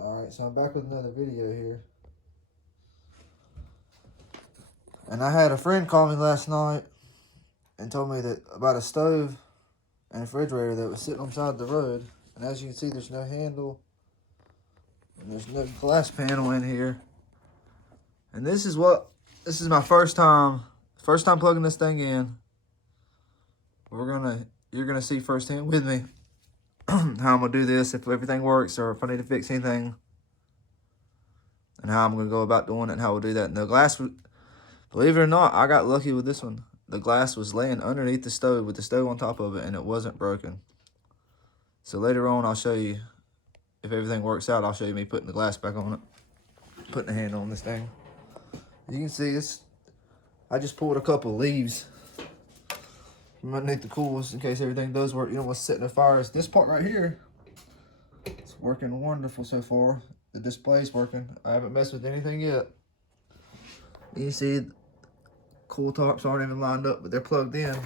Alright, so I'm back with another video here. And I had a friend call me last night and told me that about a stove and a refrigerator that was sitting on the side of the road. And as you can see, there's no handle and there's no glass panel in here. And this is my first time plugging this thing in. You're gonna see firsthand with me how I'm gonna do this, if everything works or if I need to fix anything, and how I'm gonna go about doing it and how we'll do that. And the glass, believe it or not, I got lucky with this one. The glass was laying underneath the stove with the stove on top of it, and it wasn't broken. So later on, I'll show you, if everything works out, I'll show you me putting the glass back on it, putting the handle on this thing. You can see this. I just pulled a couple leaves from underneath the coils in case everything does work. You don't want to set in the fires. This part right here, it's working wonderful so far. The display's working. I haven't messed with anything yet. You can see coil tops aren't even lined up, but they're plugged in.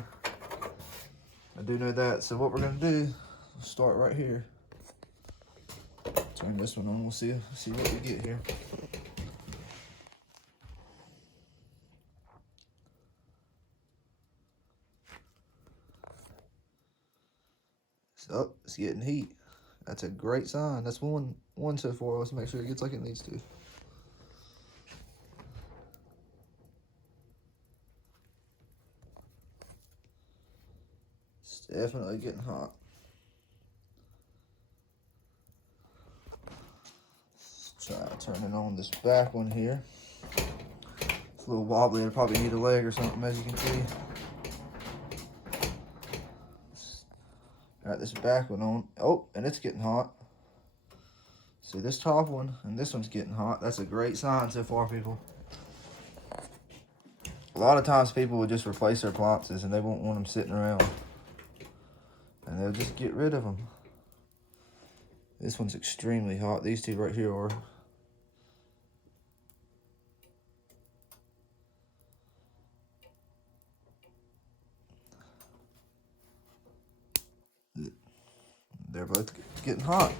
I do know that. So what we're gonna do, we'll start right here. Turn this one on. We'll see what we get here. So it's getting heat. That's a great sign. That's one so far. Let's make sure it gets like it needs to. It's definitely getting hot. Let's try turning on this back one here. It's a little wobbly. I probably need a leg or something, as you can see. Got this back one on. Oh, and it's getting hot. See, this top one and this one's getting hot. That's a great sign so far, people. A lot of times people will just replace their appliances and they won't want them sitting around. And they'll just get rid of them. This one's extremely hot. These two right here are. They're both getting hot.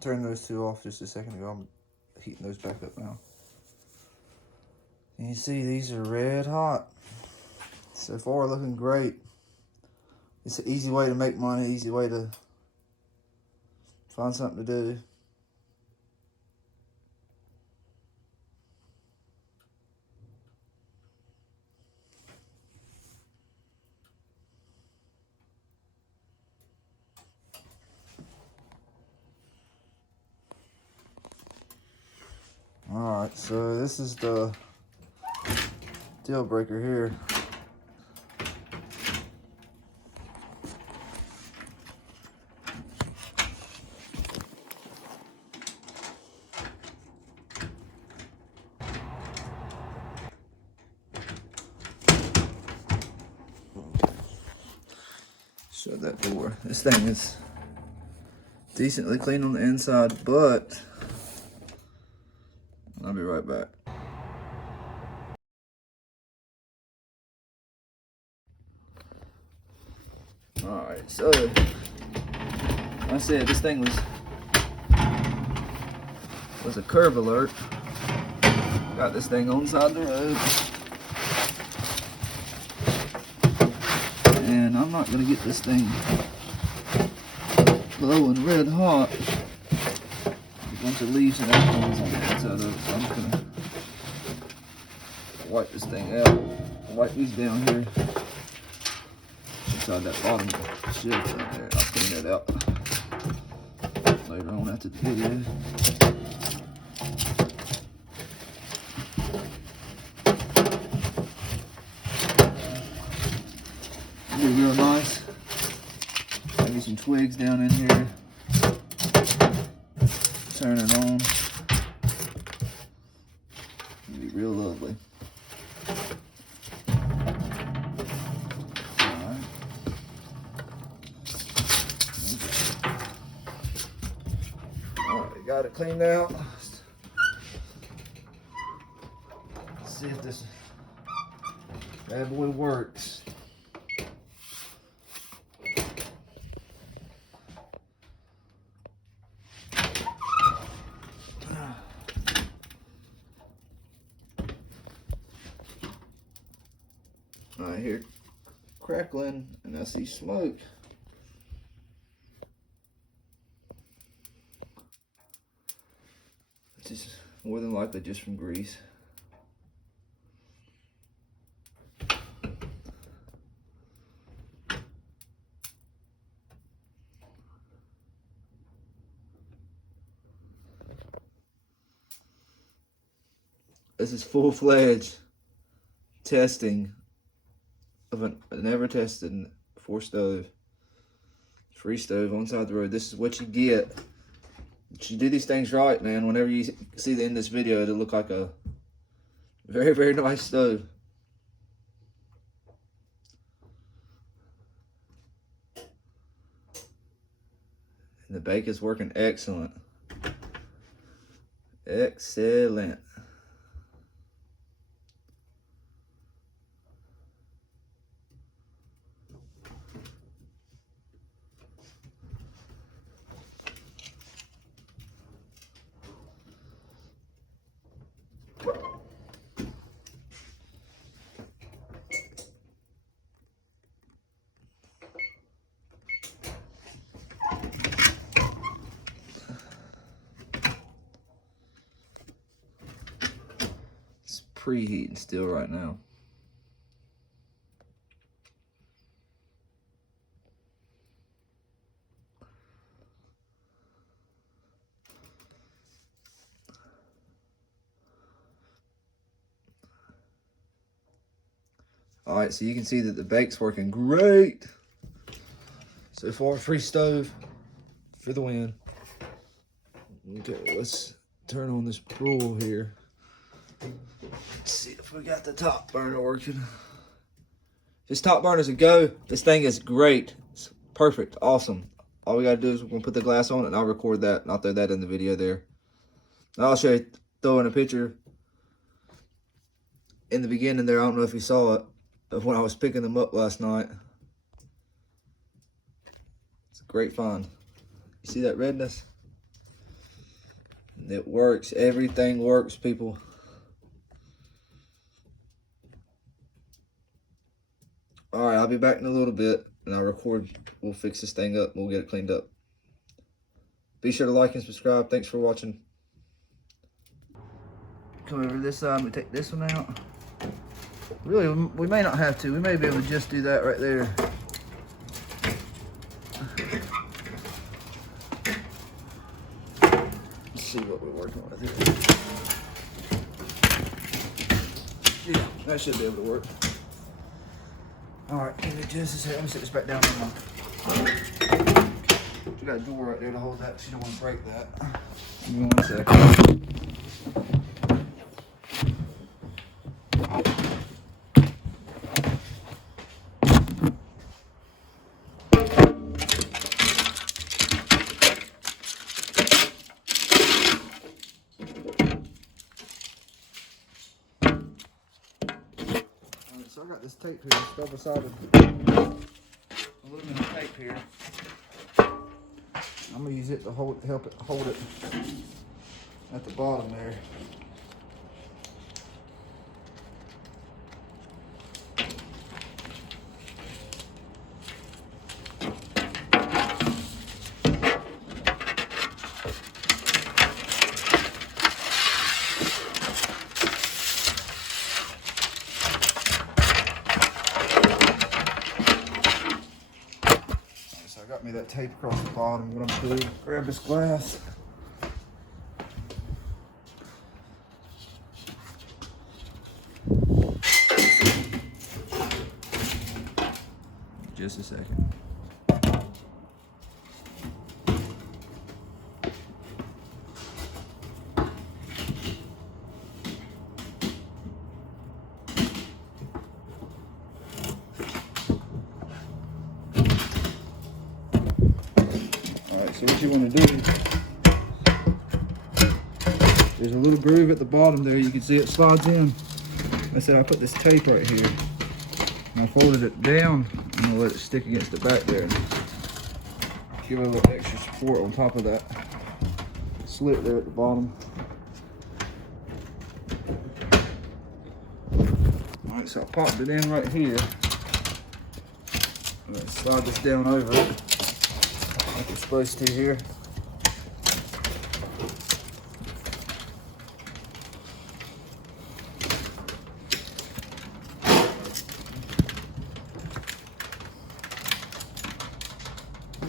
Turn those two off just a second ago. I'm heating those back up now. And you see these are red hot. So far looking great. It's an easy way to make money, easy way to find something to do. Alright, so this is the deal breaker here. Shut that door. This thing is decently clean on the inside, but I'll be right back. Alright, so like I said, this thing was a curve alert. Got this thing on the side of the road. And I'm not gonna get this thing glowing red hot. A bunch of leaves and apples on the inside of it, so I'm just gonna wipe this thing out. Wipe these down here. inside that bottom shelf in there. I'll clean that out later on after the video. It'll be real nice. Maybe some twigs down in here. Turn it on. It'll be real lovely. Alright, got it cleaned out. Let's see if this bad boy works. I hear crackling and I see smoke. This is more than likely just from grease. This is full-fledged testing of an never tested 4-stove, free stove on the side of the road. This is what you get. If you do these things right, man, whenever you see the end of this video, it'll look like a very, very nice stove. And the bake is working excellent. Excellent. Preheating still right now. All right, so you can see that the bake's working great. So far, free stove for the win. Okay, let's turn on this broil here. Let's see if we got the top burner working. This top burner's a go. This thing is great. It's perfect. Awesome. All we gotta do is we're gonna put the glass on it and I'll record that and I'll throw that in the video there. And I'll show you, throw in a picture in the beginning there. I don't know if you saw it, of when I was picking them up last night. It's a great find. You see that redness? It works. Everything works, people. All right, I'll be back in a little bit and I'll record. We'll fix this thing up. We'll get it cleaned up. Be sure to like and subscribe. Thanks for watching. Come over to this side. We take this one out. Really, we may not have to. We may be able to just do that right there. Let's see what we're working with here. Yeah, that should be able to work. All right, give me just a second. Let me sit this back down on my. We got a door right there to hold that, so you don't want to break that. Give me 1 second. So I got this tape here, double-sided aluminum tape here. I'm gonna use it to help it hold it at the bottom there. me that tape across the bottom. What I'm gonna do, grab this glass. Just a second. So what you want to do, there's a little groove at the bottom there. You can see it slides in. I said I put this tape right here, and I folded it down. I'm gonna let it stick against the back there. Give it a little extra support on top of that slit there at the bottom. All right, so I popped it in right here. I'm gonna slide this down over it. Like it's supposed to here.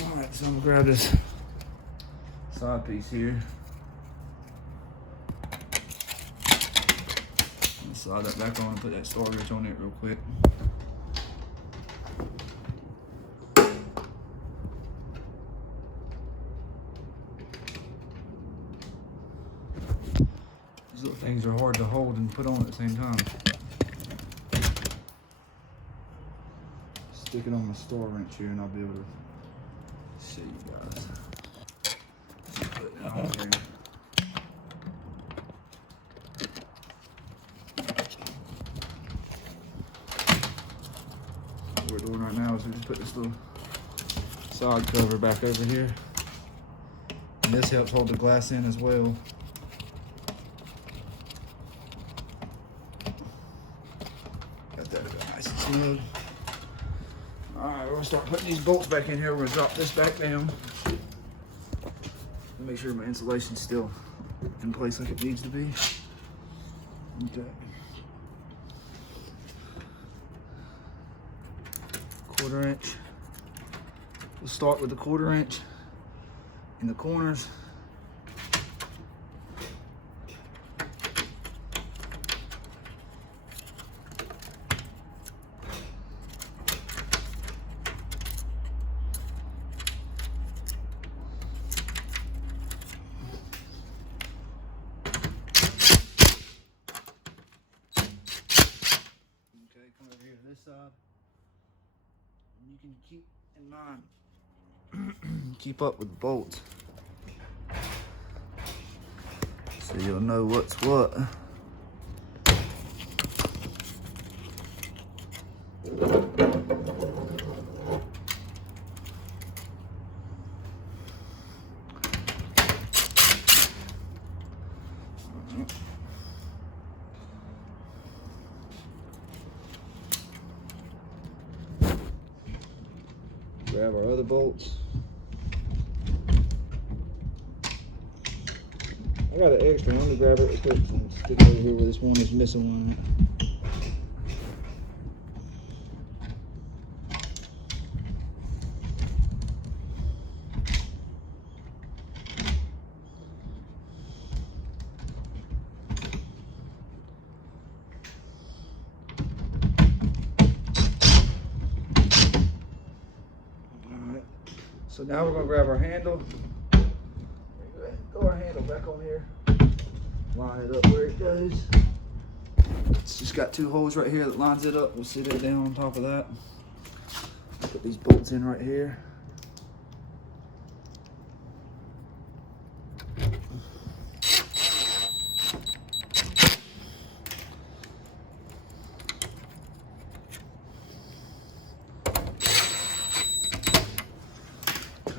Alright, so I'm gonna grab this side piece here. Slide that back on and put that star wrench on it real quick. These little things are hard to hold and put on at the same time. Stick it on my star wrench here and I'll be able to show you guys. Just put it on here. What we're doing right now is we just put this little side cover back over here. And this helps hold the glass in as well. Nice and smooth. Alright, we're gonna start putting these bolts back in here. We're gonna drop this back down. Make sure my insulation's still in place like it needs to be. Okay. Quarter inch. We'll start with the quarter inch in the corners. This side, and you can keep in mind, keep up with the bolts, so you'll know what's what. Grab our other bolts. I got an extra. I'm gonna grab it real quick and stick it over here where this one is missing one. So now we're going to grab our handle. Throw our handle back on here. Line it up where it goes. It's just got two holes right here that lines it up. We'll sit it down on top of that. Put these bolts in right here.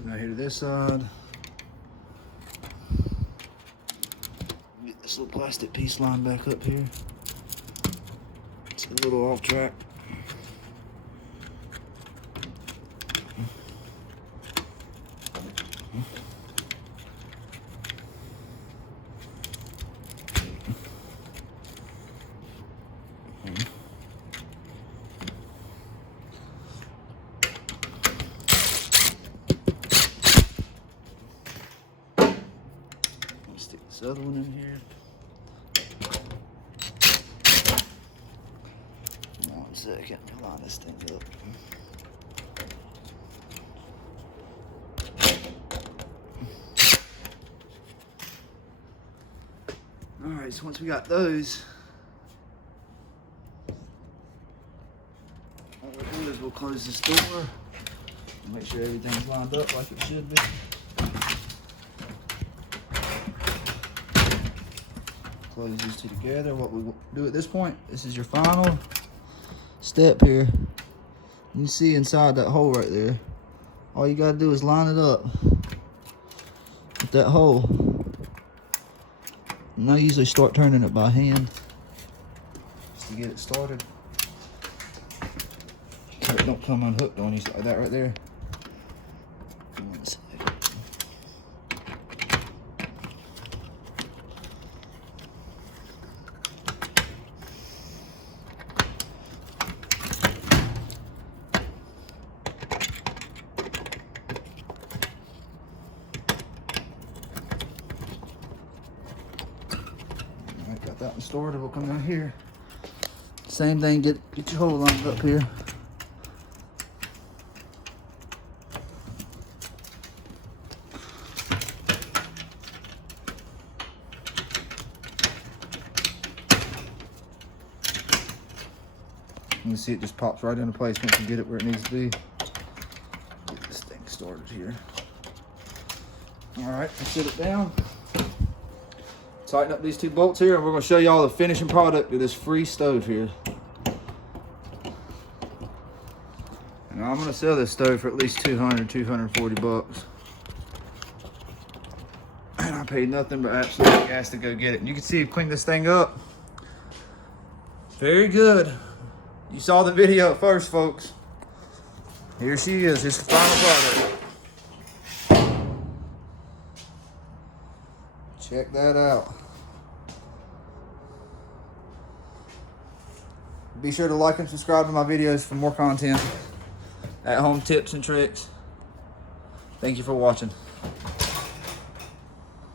Now here to this side. Get this little plastic piece lined back up here. It's a little off track. this other one in here. 1 second, line this thing up. All right, so once we got those, what we'll do is we'll close this door and make sure everything's lined up like it should be. Close these two together. What we do at this point, this is your final step here. You can see inside that hole right there. All you gotta do is line it up with that hole. And I usually start turning it by hand just to get it started. So it don't come unhooked on you like that right there. 1 second. Alright, got that one started. We'll come down here. Same thing, get your hole lined up here. You can see it just pops right into place once you get it where it needs to be. Get this thing started here. All right, let's sit it down. Tighten up these 2 bolts here, and we're going to show you all the finishing product of this free stove here. And I'm going to sell this stove for at least 240 bucks. And I paid nothing but absolute gas to go get it. And you can see it clean this thing up. Very good. You saw the video first, folks. Here she is. Here's the final product. Check that out. Be sure to like and subscribe to my videos for more content, at-home tips and tricks. Thank you for watching.